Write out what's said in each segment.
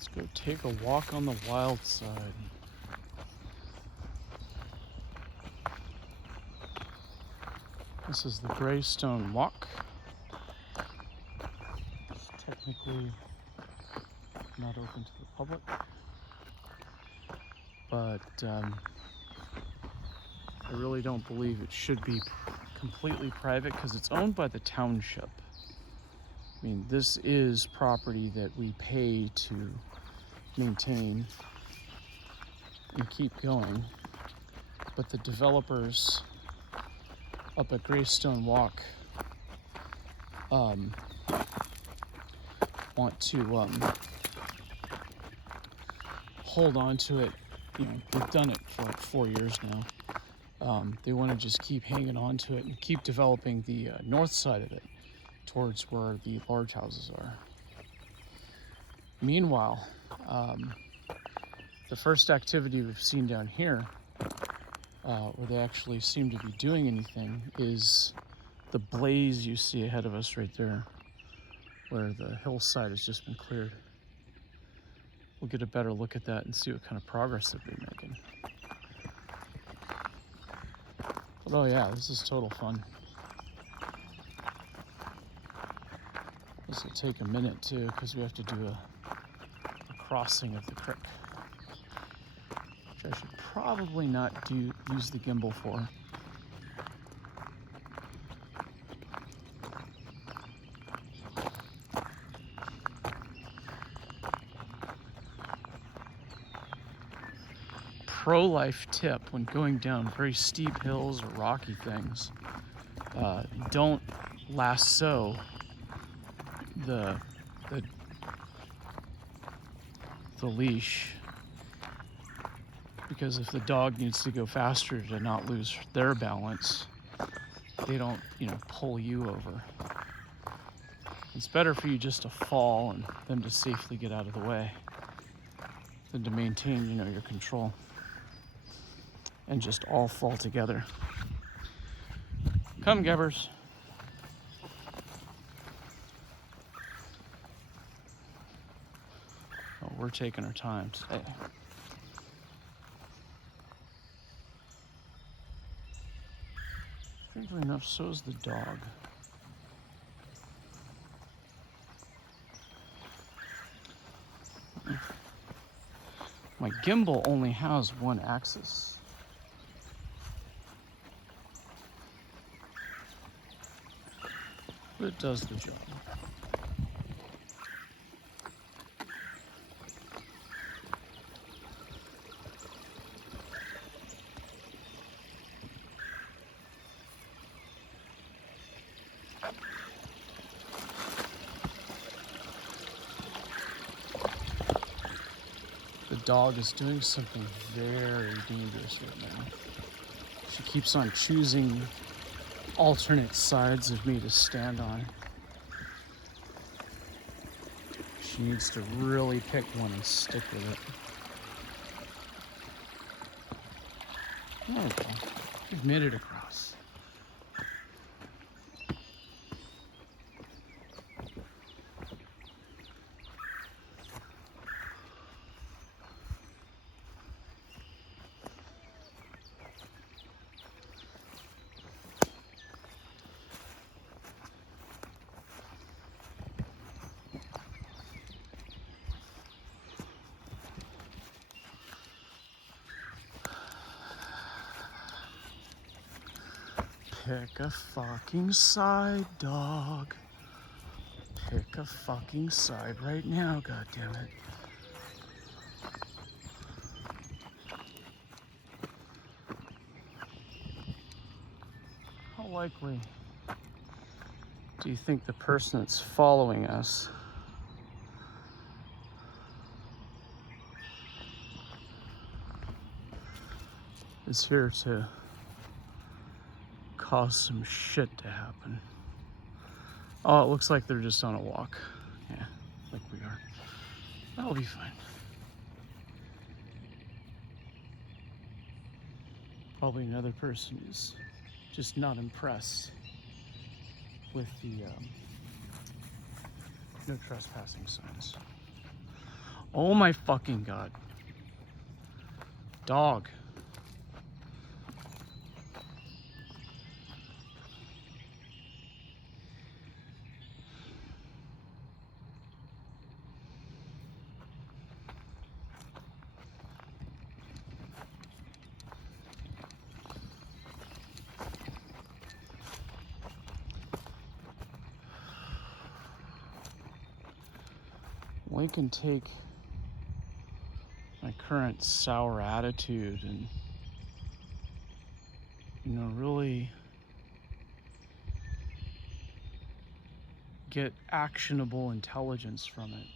Let's go take a walk on the wild side. This is the Greystone Walk. It's technically not open to the public, but I really don't believe it should be completely private because it's owned by the township. I mean, this is property that we pay to maintain and keep going, but the developers up at Greystone Walk want to hold on to it. You know, they've done it for like 4 years now. They want to just keep hanging on to it and keep developing the north side of it towards where the large houses are. Meanwhile, the first activity we've seen down here, where they actually seem to be doing anything, is the blaze you see ahead of us right there, where the hillside has just been cleared. We'll get a better look at that and see what kind of progress they've been making. But oh yeah, this is total fun. This will take a minute too, because we have to do a crossing of the creek, which I should probably not use the gimbal for. Pro-life tip when going down very steep hills or rocky things: don't lasso the leash, because if the dog needs to go faster to not lose their balance, they don't, pull you over. It's better for you just to fall and them to safely get out of the way than to maintain, your control and just all fall together. Come, Gebbers. Oh, we're taking our time today. Strangely enough, so is the dog. My gimbal only has one axis. But it does the job. The dog is doing something very dangerous right now. She keeps on choosing alternate sides of me to stand on. She needs to really pick one and stick with it. There we go. We've made it across. Pick a fucking side, dog. Pick a fucking side right now, goddammit. How likely do you think the person that's following us is here to cause some shit to happen? Oh, it looks like they're just on a walk. Yeah, like we are. That'll be fine. Probably another person is just not impressed with the no trespassing signs. Oh my fucking God. Dog. We can take my current sour attitude and, you know, really get actionable intelligence from it.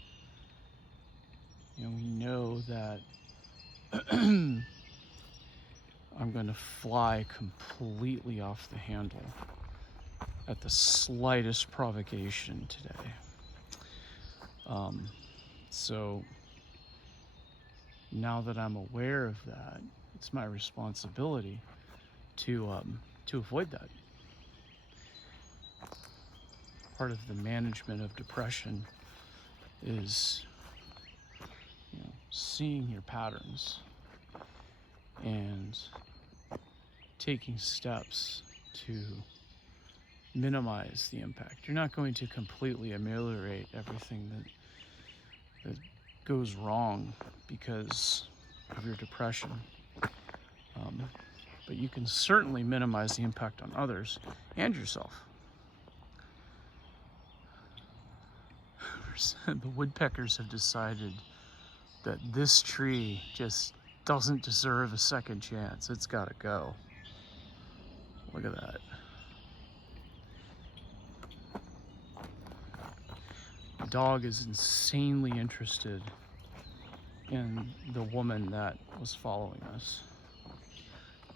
You know, we know that I'm going to fly completely off the handle at the slightest provocation today. So now that I'm aware of that, it's my responsibility to avoid that. Part of the management of depression is, you know, seeing your patterns and taking steps to minimize the impact. You're not going to completely ameliorate everything that goes wrong because of your depression, but you can certainly minimize the impact on others and yourself. The woodpeckers have decided that this tree just doesn't deserve a second chance. It's got to go. Look at that. The dog is insanely interested in the woman that was following us,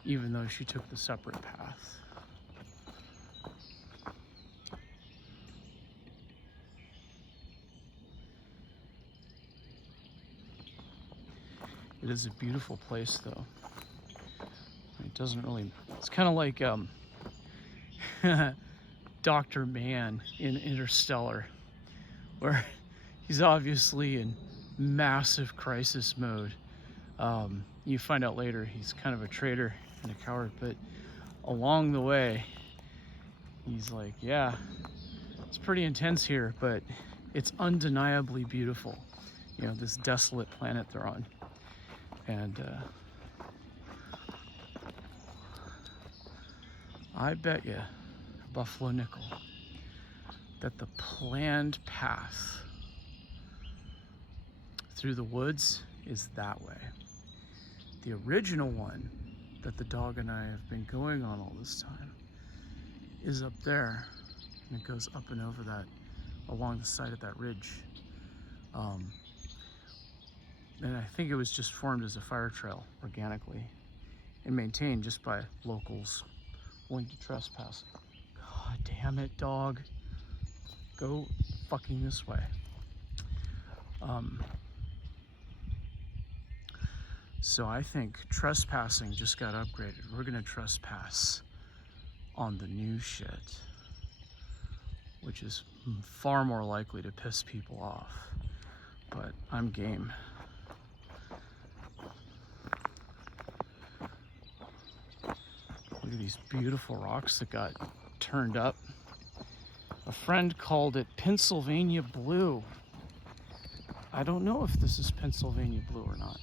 even though she took the separate path. It is a beautiful place, though. It doesn't really, it's kind of like Dr. Mann in Interstellar, where he's obviously in massive crisis mode. You find out later he's kind of a traitor and a coward, but along the way, he's like, yeah, it's pretty intense here, but it's undeniably beautiful. You know, this desolate planet they're on. And I bet you, Buffalo Nickel, that the planned path through the woods is that way. The original one that the dog and I have been going on all this time is up there, and it goes up and over that, along the side of that ridge. And I think it was just formed as a fire trail organically and maintained just by locals willing to trespass. God damn it, dog. Go fucking this way. So I think trespassing just got upgraded. We're gonna trespass on the new shit, which is far more likely to piss people off, but I'm game. Look at these beautiful rocks that got turned up. A friend called it Pennsylvania blue. I don't know if this is Pennsylvania blue or not.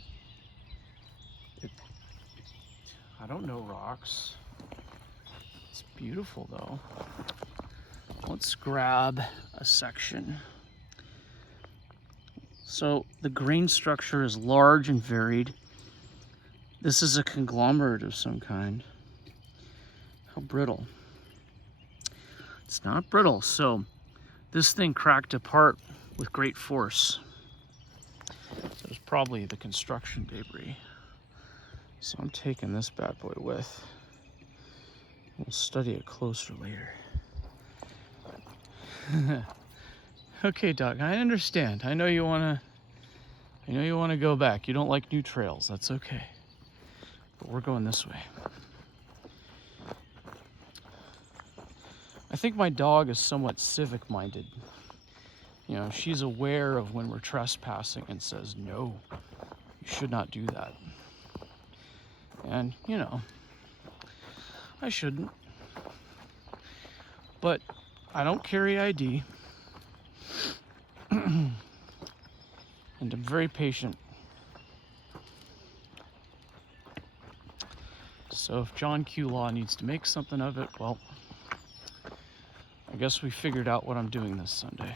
I don't know rocks. It's beautiful though. Let's grab a section. So the grain structure is large and varied. This is a conglomerate of some kind. How brittle. It's not brittle, so this thing cracked apart with great force. So it's probably the construction debris. So I'm taking this bad boy with. We'll study it closer later. Okay, Doug, I understand. I know you wanna go back. You don't like new trails. That's okay. But we're going this way. I think my dog is somewhat civic minded. You know, she's aware of when we're trespassing and says, no, you should not do that. And, you know, I shouldn't. But I don't carry ID. And I'm very patient. So if John Q. Law needs to make something of it, well, I guess we figured out what I'm doing this Sunday.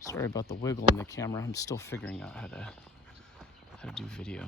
Sorry about the wiggle in the camera. I'm still figuring out how to do video.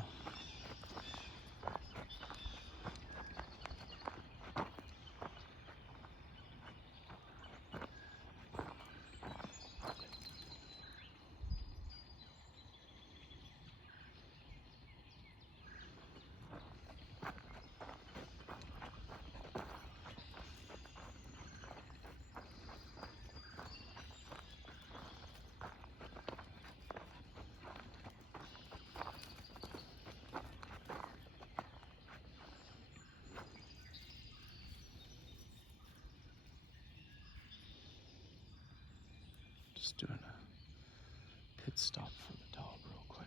Just doing a pit stop for the dog real quick.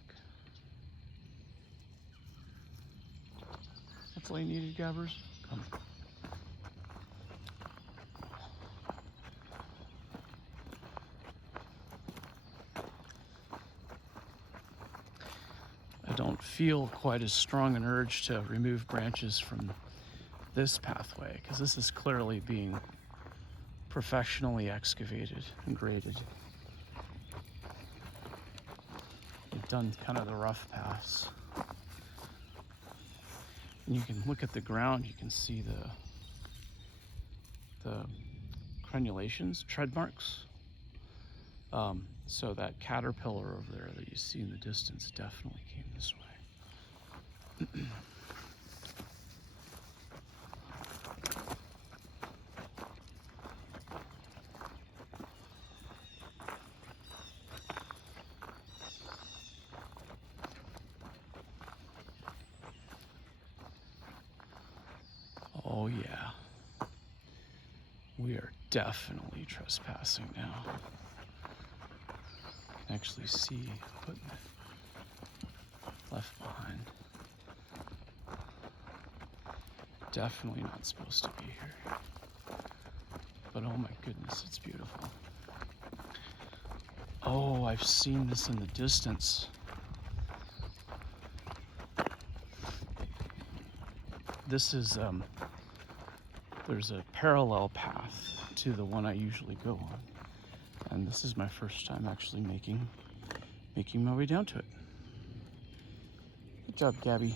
That's all you needed, Gabbers? Come. I don't feel quite as strong an urge to remove branches from this pathway, because this is clearly being professionally excavated and graded. They've done kind of the rough paths. And you can look at the ground, you can see the crenulations, tread marks. So that caterpillar over there that you see in the distance definitely came this way. Oh yeah, we are definitely trespassing now. You can actually see equipment left behind. Definitely not supposed to be here. But oh my goodness, it's beautiful. Oh, I've seen this in the distance. This is, there's a parallel path to the one I usually go on. And this is my first time actually making my way down to it. Good job, Gabby.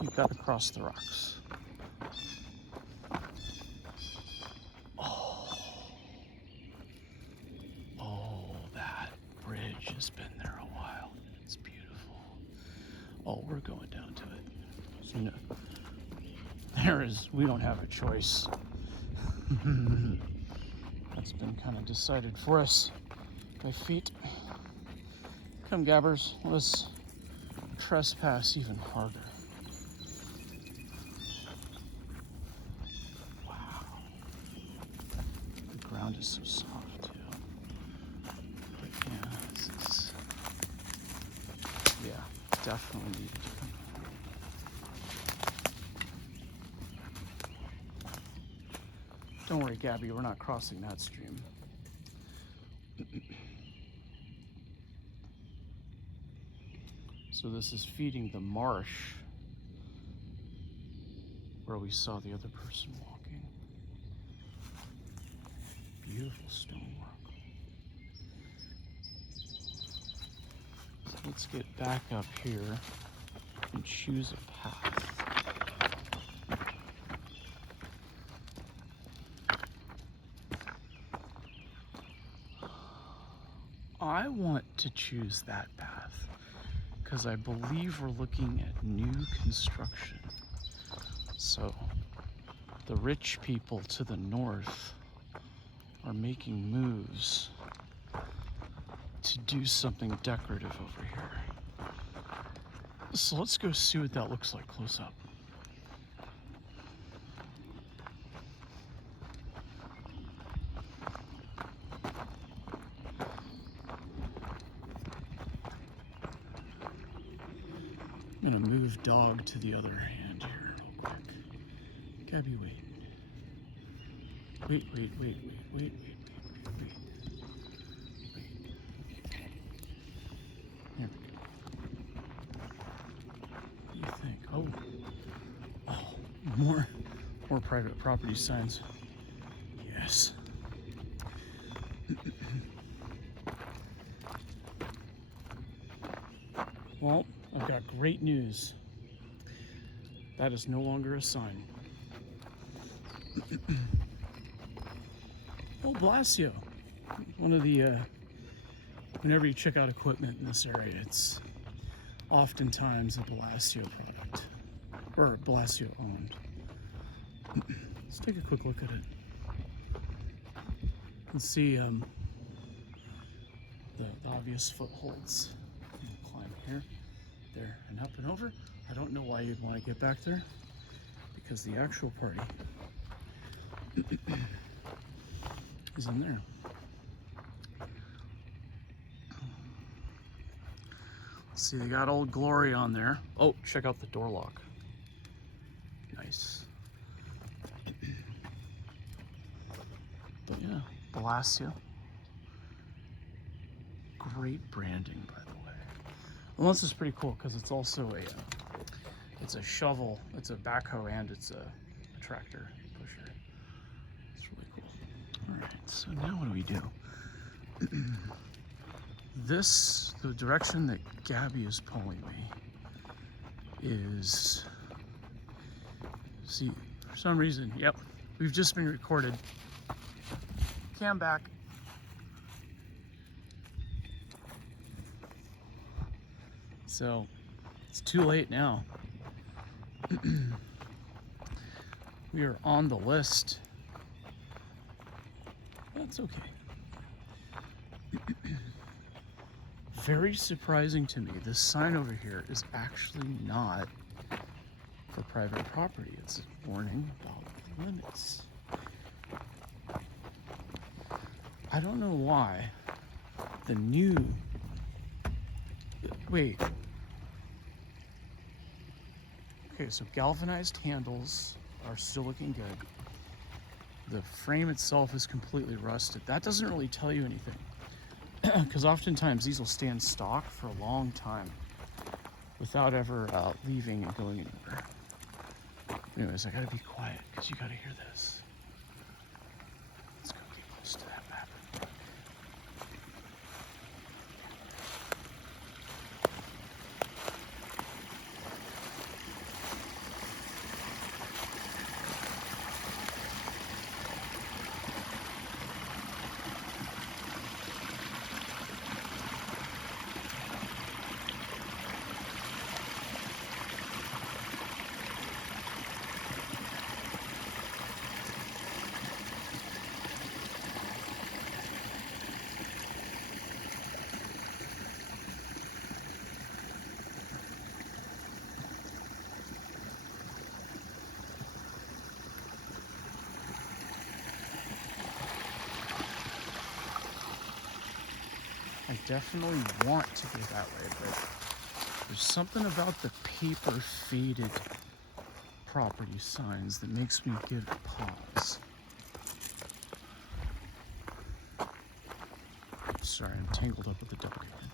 You got across the rocks. Oh, that bridge has been there a while. It's beautiful. Oh, we're going down to it. So no, we don't have a choice. That's been kind of decided for us by fate. Come, Gabbers, let's trespass even harder. Wow. The ground is so soft, too. But yeah, this is, yeah, definitely needed to come. Don't worry, Gabby, we're not crossing that stream. So this is feeding the marsh where we saw the other person walking. Beautiful stonework. So let's get back up here and choose a path. I want to choose that path because I believe we're looking at new construction. So the rich people to the north are making moves to do something decorative over here. So let's go see what that looks like close up. I'm gonna move dog to the other hand here real quick. Gabby, wait. Wait. Here we go. What do you think? Oh, more private property signs. Yes. Well, I've got great news. That is no longer a sign. Oh, Blasio. One of the, whenever you check out equipment in this area, it's oftentimes a Blasio product, or Blasio owned. Let's take a quick look at it. You can see the obvious footholds. We'll climb here, there, and up and over. I don't know why you'd want to get back there, because the actual party is in there. See, they got Old Glory on there. Oh, check out the door lock. Nice. But yeah, Blasio. Great branding, by the way. Well, this is pretty cool because it's also it's a shovel, it's a backhoe, and it's a tractor pusher. It's really cool. All right, so now what do we do? The direction that Gabby is pulling me is, see, for some reason, yep, we've just been recorded. Cam back. So it's too late now. We are on the list. That's okay. Very surprising to me, this sign over here is actually not for private property. It's a warning about limits. I don't know why the new, wait. Okay, so galvanized handles are still looking good. The frame itself is completely rusted. That doesn't really tell you anything, because oftentimes these will stay in stock for a long time without ever leaving and going anywhere. Anyways, I gotta be quiet because you gotta hear this. Let's go get close to that map. I definitely want to go that way, but there's something about the paper faded property signs that makes me give it pause. Sorry, I'm tangled up with the dog again.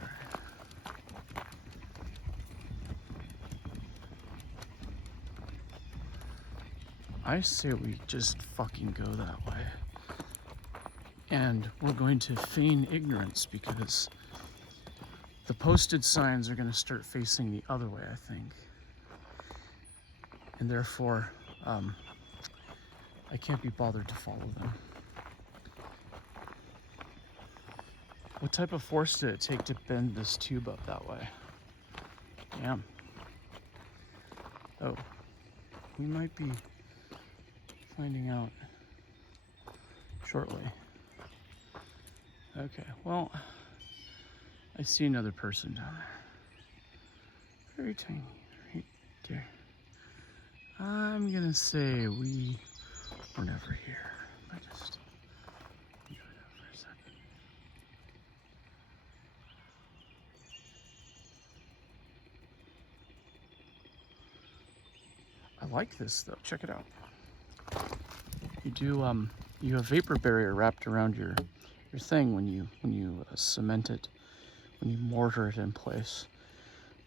All right. I say we just fucking go that way. And we're going to feign ignorance because the posted signs are going to start facing the other way, I think. And therefore, I can't be bothered to follow them. What type of force did it take to bend this tube up that way? Damn. Oh, we might be finding out shortly. Okay, well, I see another person down there. Very tiny, right there. I'm gonna say we were never here. I just enjoy that for a second. like this though. Check it out. You do you have vapor barrier wrapped around your thing when you cement it, when you mortar it in place.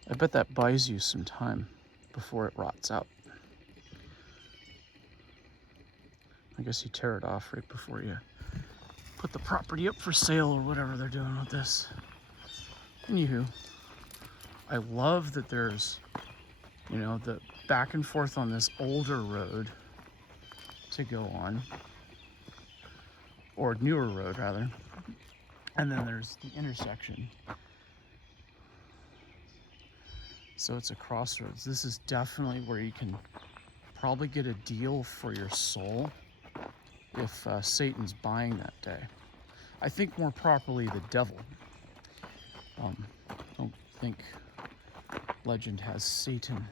I bet that buys you some time before it rots out. I guess you tear it off right before you put the property up for sale or whatever they're doing with this. Anywho, I love that there's, you know, the back and forth on this older road to go on, or newer road rather, and then there's the intersection. So it's a crossroads. This is definitely where you can probably get a deal for your soul if Satan's buying that day. I think more properly the devil. I don't think legend has Satan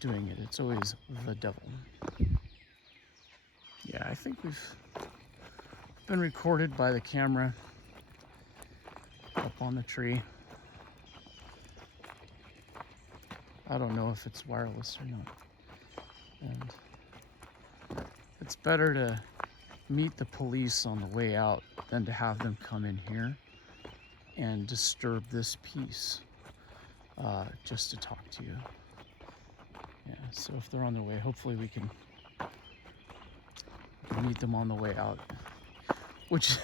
doing it. It's always the devil. Yeah, I think we've been recorded by the camera up on the tree. I don't know if it's wireless or not. And it's better to meet the police on the way out than to have them come in here and disturb this piece just to talk to you. Yeah, so if they're on their way, hopefully we can meet them on the way out, which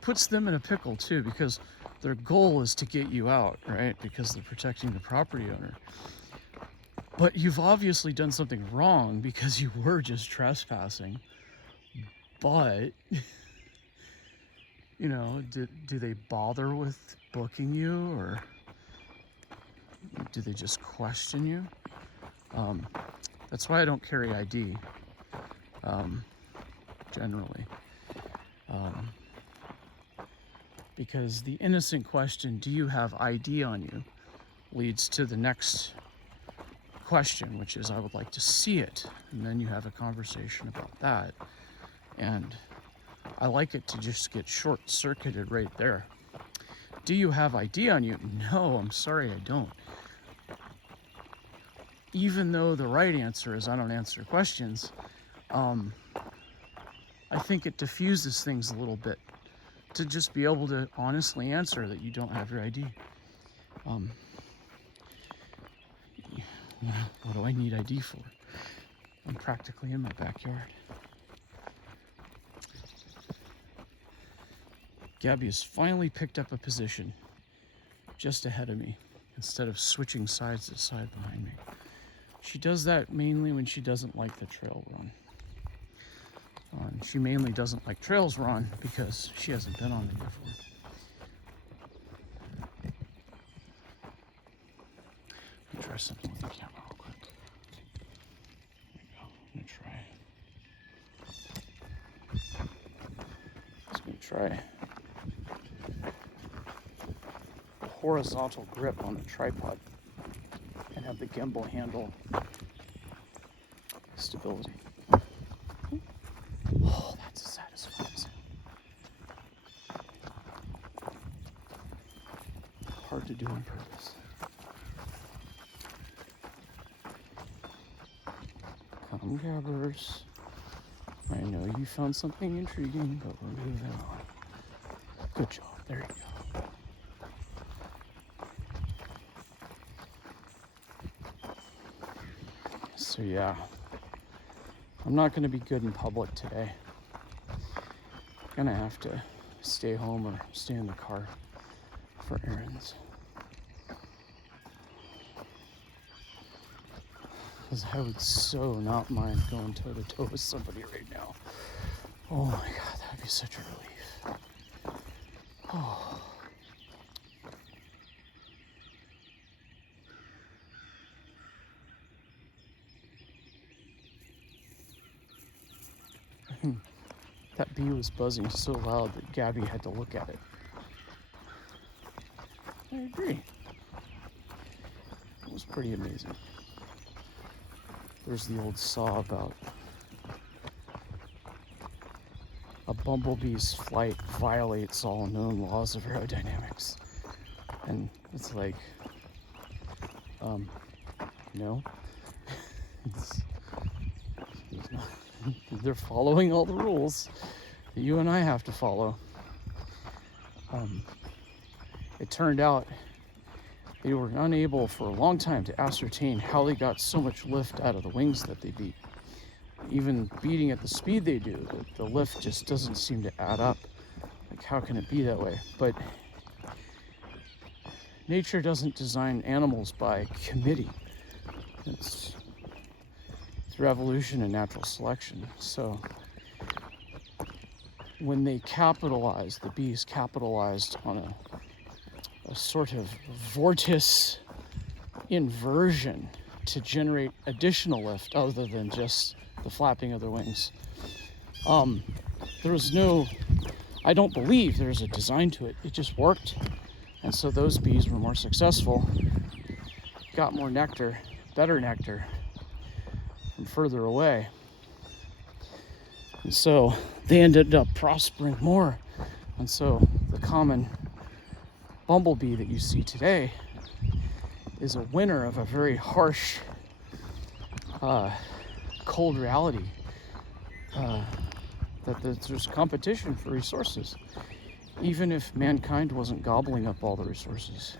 puts them in a pickle too, because their goal is to get you out, right? Because they're protecting the property owner. But you've obviously done something wrong because you were just trespassing. But, you know, do they bother with booking you, or do they just question you? That's why I don't carry ID, generally. Because the innocent question, do you have ID on you, leads to the next question, which is, I would like to see it. And then you have a conversation about that. And I like it to just get short-circuited right there. Do you have ID on you? No, I'm sorry, I don't. Even though the right answer is I don't answer questions, I think it diffuses things a little bit to just be able to honestly answer that you don't have your ID. What do I need ID for? I'm practically in my backyard. Gabby has finally picked up a position just ahead of me instead of switching sides to side behind me. She does that mainly when she doesn't like the trail we're on. She mainly doesn't like trails we're on because she hasn't been on them before. Let me try something with the camera real quick. There you go. I'm gonna try a horizontal grip on the tripod and have the gimbal handle stability. Oh, that's a satisfying sound. Hard to do on purpose. Come, grabbers. I know you found something intriguing, but we're moving on. Good job. There you go. So yeah, I'm not going to be good in public today. I'm going to have to stay home or stay in the car for errands. Because I would so not mind going toe to toe with somebody right now. Oh my God, that'd be such a relief. Oh. That bee was buzzing so loud that Gabby had to look at it. I agree. It was pretty amazing. There's the old saw about a bumblebee's flight violates all known laws of aerodynamics. And it's like, no. They're following all the rules that you and I have to follow. It turned out they were unable for a long time to ascertain how they got so much lift out of the wings that they beat. Even beating at the speed they do, the lift just doesn't seem to add up. Like, how can it be that way? But nature doesn't design animals by committee. It's through evolution and natural selection. So when they capitalized, the bees capitalized on a sort of vortex inversion to generate additional lift other than just the flapping of their wings. There was no, I don't believe there's a design to it. It just worked. And so those bees were more successful, got more nectar, better nectar from further away. And so they ended up prospering more. And so the common bumblebee that you see today is a winner of a very harsh, cold reality. That there's competition for resources. Even if mankind wasn't gobbling up all the resources,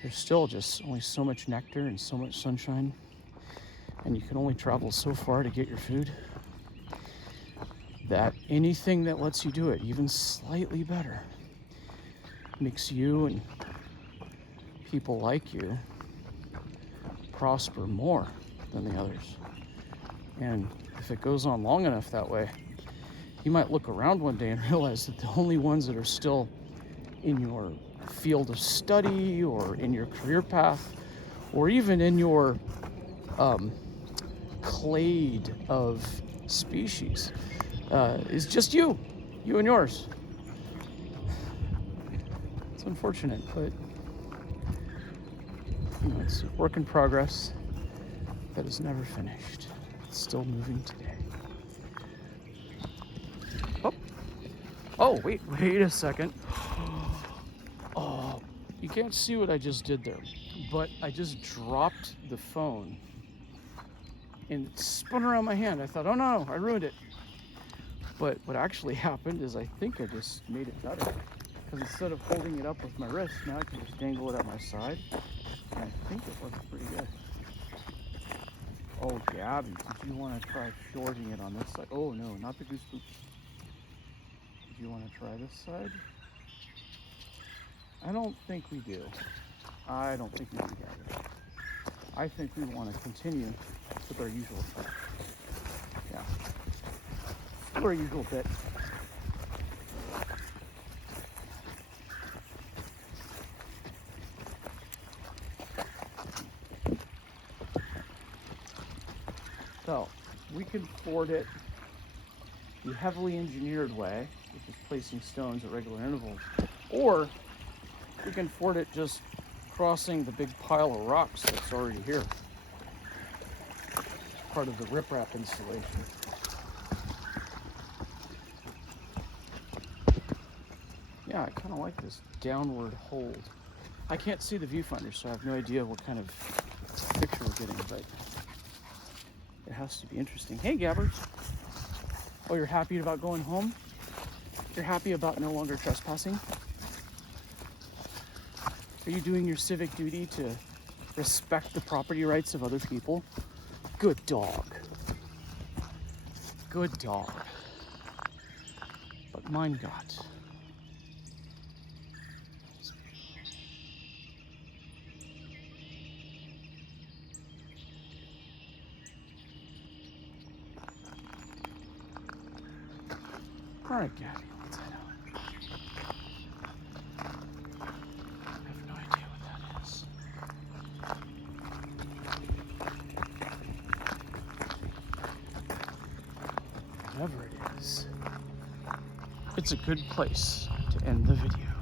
there's still just only so much nectar and so much sunshine, and you can only travel so far to get your food. That anything that lets you do it even slightly better makes you and people like you prosper more than the others. And if it goes on long enough that way, you might look around one day and realize that the only ones that are still in your field of study or in your career path or even in your clade of species is just you and yours. It's unfortunate, but it's a work in progress that is never finished. It's still moving today. Oh, wait a second. Oh, you can't see what I just did there, but I just dropped the phone and it spun around my hand. I thought, oh no, I ruined it. But what actually happened is I think I just made it better. Because instead of holding it up with my wrist, now I can just dangle it at my side. And I think it looks pretty good. Oh, Gabby, did you want to try shorting it on this side? Oh no, not the goose poop. Do you want to try this side? I don't think we do. I don't think we do, Gabby. I think we want to continue with our usual stuff. Yeah. Our usual bit. So, we can ford it the heavily engineered way, which is placing stones at regular intervals, or we can ford it just crossing the big pile of rocks that's already here. It's part of the riprap installation. Yeah, I kind of like this downward hold. I can't see the viewfinder, so I have no idea what kind of picture we're getting, but it has to be interesting. Hey, Gabbers. Oh, you're happy about going home? You're happy about no longer trespassing? Are you doing your civic duty to respect the property rights of other people? Good dog. Good dog. But mine got. All right, Gabby, let's head out. I have no idea what that is. Whatever it is, it's a good place to end the video.